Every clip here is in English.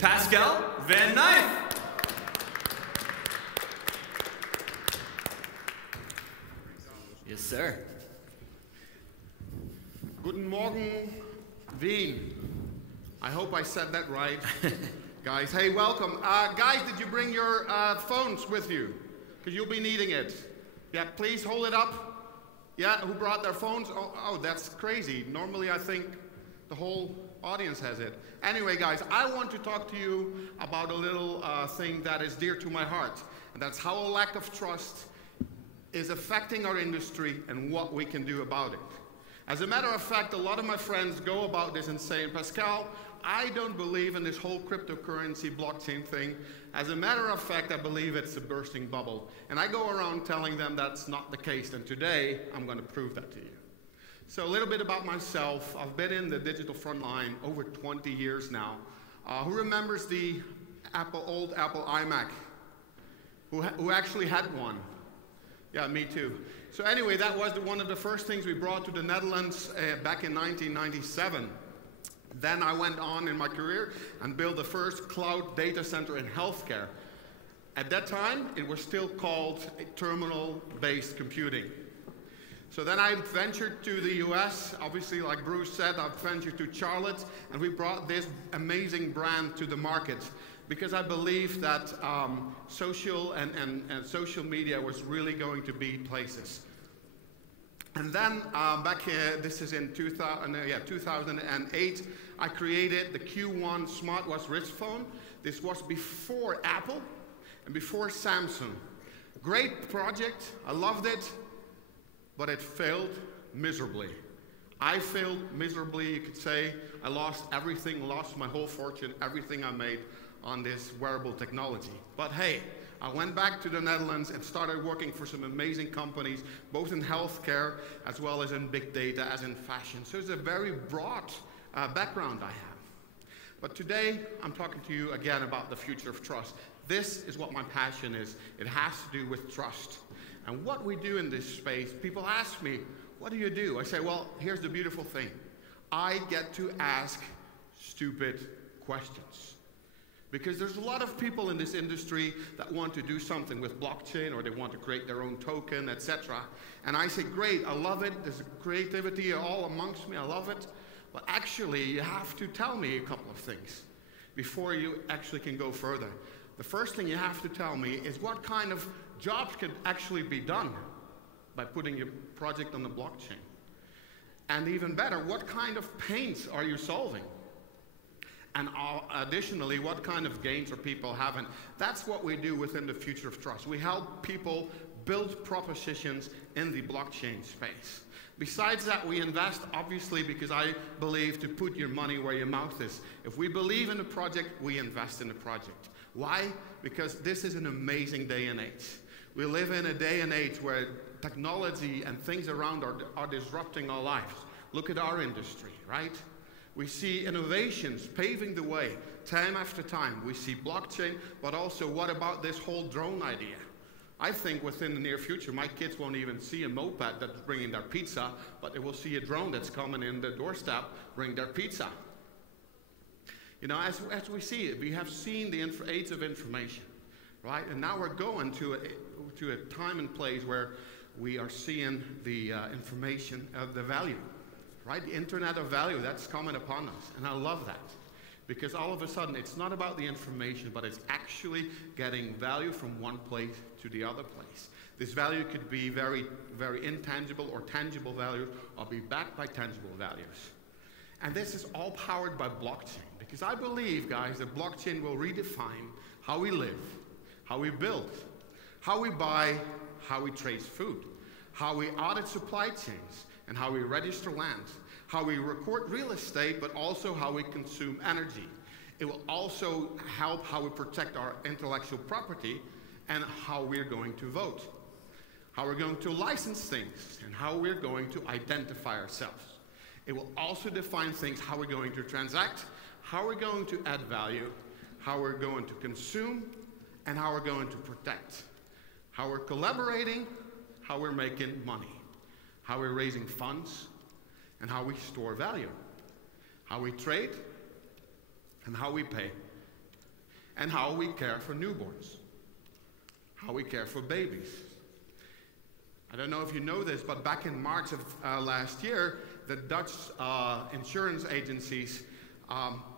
Pascal van Knijff. Yes, sir. Guten Morgen, Wien. I hope I said that right. Guys, hey, welcome. Guys, did you bring your phones with you? Because you'll be needing it. Yeah, please hold it up. Yeah, who brought their phones? Oh, that's crazy. Normally, I think the whole audience has it. Anyway, guys, I want to talk to you about a little thing that is dear to my heart. And that's how a lack of trust is affecting our industry and what we can do about it. As a matter of fact, a lot of my friends go about this and say, Pascal, I don't believe in this whole cryptocurrency blockchain thing. As a matter of fact, I believe it's a bursting bubble. And I go around telling them that's not the case. And today, I'm going to prove that to you. So a little bit about myself. I've been in the digital front line over 20 years now. Who remembers the old Apple iMac? Who actually had one? Yeah, me too. So anyway, that was one of the first things we brought to the Netherlands back in 1997. Then I went on in my career and built the first cloud data center in healthcare. At that time, it was still called terminal-based computing. So then I ventured to the US. Obviously, like Bruce said, I ventured to Charlotte, and we brought this amazing brand to the market because I believe that social and social media was really going to be places. And then back here, this is in 2008, I created the Q1 smartwatch wrist phone. This was before Apple and before Samsung. Great project, I loved it, but it failed miserably. I failed miserably, you could say. I lost everything, lost my whole fortune, everything I made on this wearable technology. But hey, I went back to the Netherlands and started working for some amazing companies, both in healthcare as well as in big data, as in fashion. So it's a very broad background I have. But today, I'm talking to you again about the future of trust. This is what my passion is. It has to do with trust. And what we do in this space, people ask me, what do you do? I say, well, here's the beautiful thing. I get to ask stupid questions. Because there's a lot of people in this industry that want to do something with blockchain, or they want to create their own token, etc. And I say, great, I love it. There's creativity all amongst me. I love it. But actually, you have to tell me a couple of things before you actually can go further. The first thing you have to tell me is what kind of jobs can actually be done by putting your project on the blockchain. And even better, what kind of pains are you solving? And additionally, what kind of gains are people having? That's what we do within the Future of Trust. We help people build propositions in the blockchain space. Besides that, we invest, obviously, because I believe to put your money where your mouth is. If we believe in a project, we invest in the project. Why? Because this is an amazing day and age. We live in a day and age where technology and things around are disrupting our lives. Look at our industry, right? We see innovations paving the way time after time. We see blockchain, but also what about this whole drone idea? I think within the near future, my kids won't even see a moped that's bringing their pizza, but they will see a drone that's coming in the doorstep bringing their pizza. You know, as we see it, we have seen the age of information, right? And now we're going to a time and place where we are seeing the information of the value. Right? The Internet of Value, that's coming upon us. And I love that. Because all of a sudden, it's not about the information, but it's actually getting value from one place to the other place. This value could be very, very intangible or tangible values, or be backed by tangible values. And this is all powered by blockchain. Because I believe, guys, that blockchain will redefine how we live, how we build, how we buy, how we trace food, how we audit supply chains, and how we register land, how we record real estate, but also how we consume energy. It will also help how we protect our intellectual property and how we're going to vote, how we're going to license things, and how we're going to identify ourselves. It will also define things, how we're going to transact, how we're going to add value, how we're going to consume, and how we're going to protect, how we're collaborating, how we're making money, how we're raising funds, and how we store value, how we trade, and how we pay. and how we care for newborns, how we care for babies. I don't know if you know this, but back in March of last year, the Dutch insurance agencies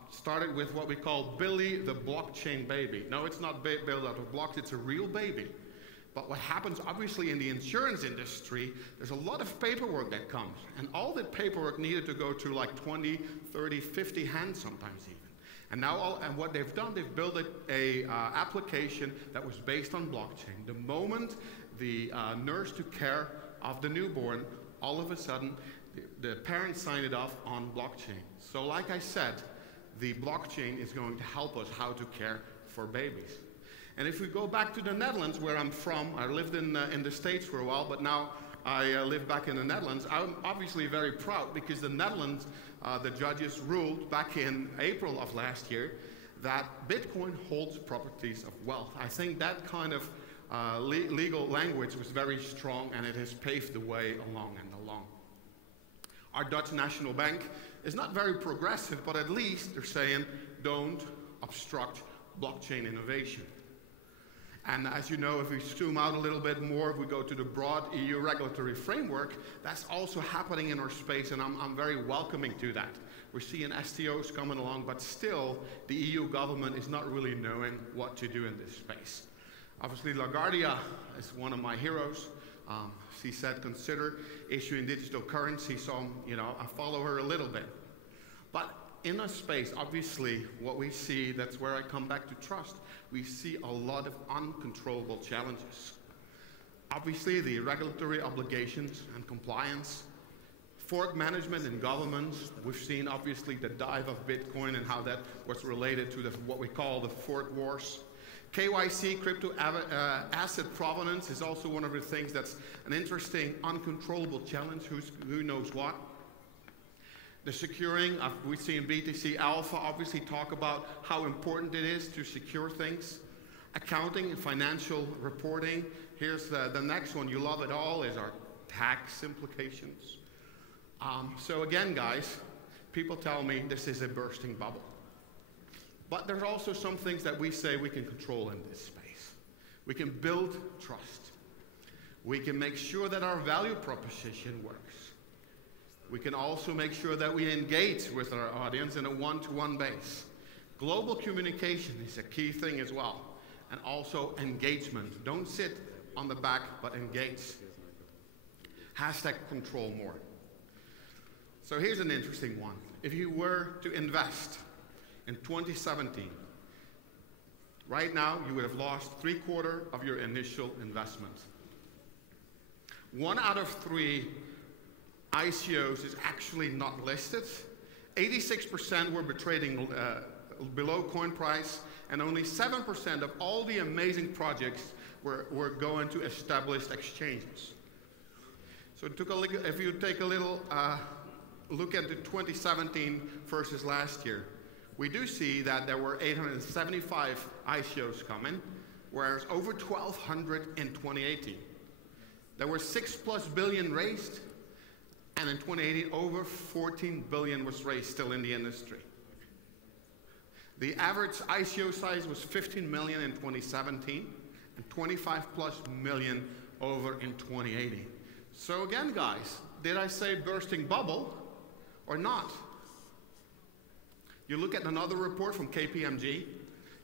started with what we call Billy the blockchain baby. No, it's not built out of blocks, it's a real baby. But what happens obviously in the insurance industry, there's a lot of paperwork that comes. And all that paperwork needed to go to like 20, 30, 50 hands sometimes even. And now what they've done, they've built a application that was based on blockchain. The moment the nurse took care of the newborn, all of a sudden the parents signed it off on blockchain. So like I said, the blockchain is going to help us how to care for babies. And if we go back to the Netherlands, where I'm from, I lived in the States for a while, but now I live back in the Netherlands. I'm obviously very proud because the Netherlands, the judges ruled back in April of last year that Bitcoin holds properties of wealth. I think that kind of legal language was very strong, and it has paved the way along and along. Our Dutch National Bank is not very progressive, but at least they're saying don't obstruct blockchain innovation. And as you know, if we zoom out a little bit more, if we go to the broad EU regulatory framework, that's also happening in our space, and I'm very welcoming to that. We're seeing STOs coming along, but still, the EU government is not really knowing what to do in this space. Obviously, LaGuardia is one of my heroes. She said, consider issuing digital currency, so I follow her a little bit. But in a space, obviously, what we see, that's where I come back to trust, we see a lot of uncontrollable challenges. Obviously, the regulatory obligations and compliance, fork management in governments. We've seen, obviously, the dive of Bitcoin and how that was related to what we call the fork wars. KYC, crypto asset provenance, is also one of the things that's an interesting, uncontrollable challenge. Who knows what? The securing, we see in BTC Alpha obviously talk about how important it is to secure things. Accounting and financial reporting. Here's the next one, you love it all, is our tax implications. So again, guys, people tell me this is a bursting bubble. But there's also some things that we say we can control in this space. We can build trust. We can make sure that our value proposition works. We can also make sure that we engage with our audience in a one-to-one base. Global communication is a key thing as well. And also engagement. Don't sit on the back, but engage. Hashtag control more. So here's an interesting one. If you were to invest in 2017, right now you would have lost 3/4 of your initial investment. 1 out of 3 ICOs is actually not listed. 86% were trading below coin price, and only 7% of all the amazing projects were going to established exchanges. So if you take a little look at the 2017 versus last year, we do see that there were 875 ICOs coming, whereas over 1,200 in 2018. There were $6+ billion raised, and in 2018, over $14 billion was raised still in the industry. The average ICO size was 15 million in 2017, and 25+ million over in 2018. So again, guys, did I say bursting bubble or not? You look at another report from KPMG,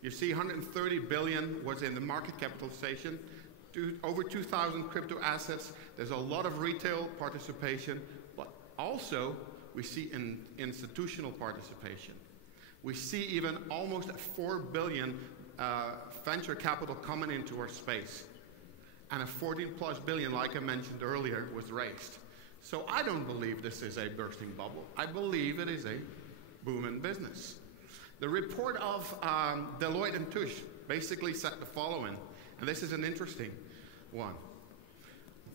you see 130 billion was in the market capitalization, over 2,000 crypto assets. There's a lot of retail participation, but also we see institutional participation. We see even almost 4 billion venture capital coming into our space. And a 14+ billion, like I mentioned earlier, was raised. So I don't believe this is a bursting bubble. I believe it is a booming business. The report of Deloitte & Touche basically said the following, and this is an interesting one.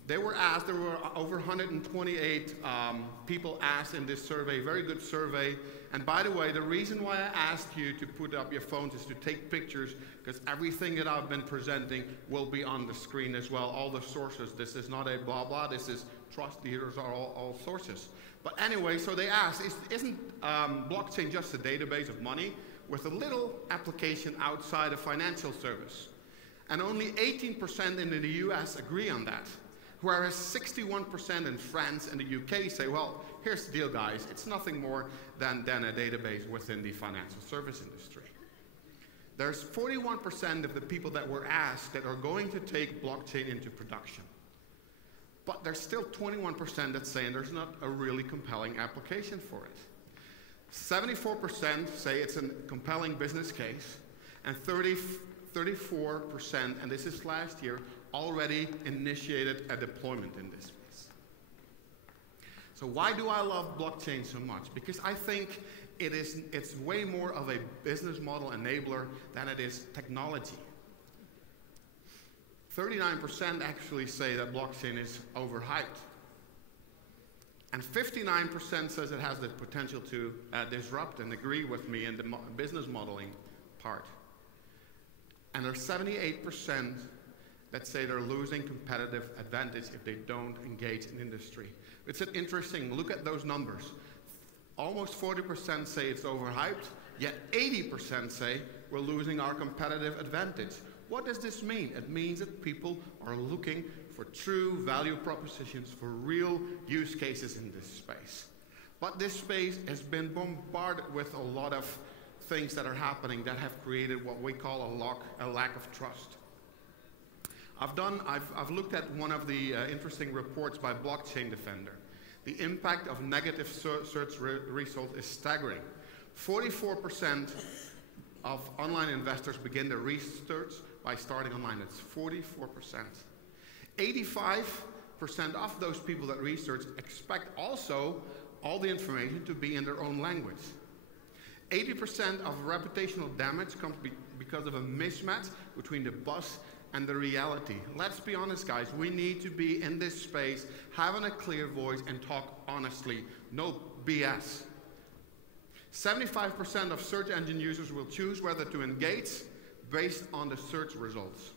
They were asked, there were over 128 people asked in this survey, very good survey. And by the way, the reason why I asked you to put up your phones is to take pictures, because everything that I've been presenting will be on the screen as well, all the sources. This is not a blah blah, this is trust, these are all sources. But anyway, so they asked, isn't blockchain just a database of money? with a little application outside a financial service. And only 18% in the US agree on that. Whereas 61% in France and the UK say, well, here's the deal, guys. It's nothing more than a database within the financial service industry. There's 41% of the people that were asked that are going to take blockchain into production. But there's still 21% that say there's not a really compelling application for it. 74% say it's a compelling business case, and 34%, and this is last year, already initiated a deployment in this space. So why do I love blockchain so much? Because I think it's way more of a business model enabler than it is technology. 39% actually say that blockchain is overhyped. And 59% says it has the potential to disrupt, and agree with me in the business modeling part. And there's 78% that say they're losing competitive advantage if they don't engage in industry. It's interesting, look at those numbers. Almost 40% say it's overhyped, yet 80% say we're losing our competitive advantage. What does this mean? It means that people are looking for true value propositions, for real use cases in this space. But this space has been bombarded with a lot of things that are happening that have created what we call a lack of trust. I've looked at one of the interesting reports by Blockchain Defender. The impact of negative search results is staggering. 44% of online investors begin their research by starting online. It's 44%. 85% of those people that research expect also all the information to be in their own language. 80% of reputational damage comes because of a mismatch between the buzz and the reality. Let's be honest, guys. We need to be in this space, having a clear voice and talk honestly. No BS. 75% of search engine users will choose whether to engage based on the search results.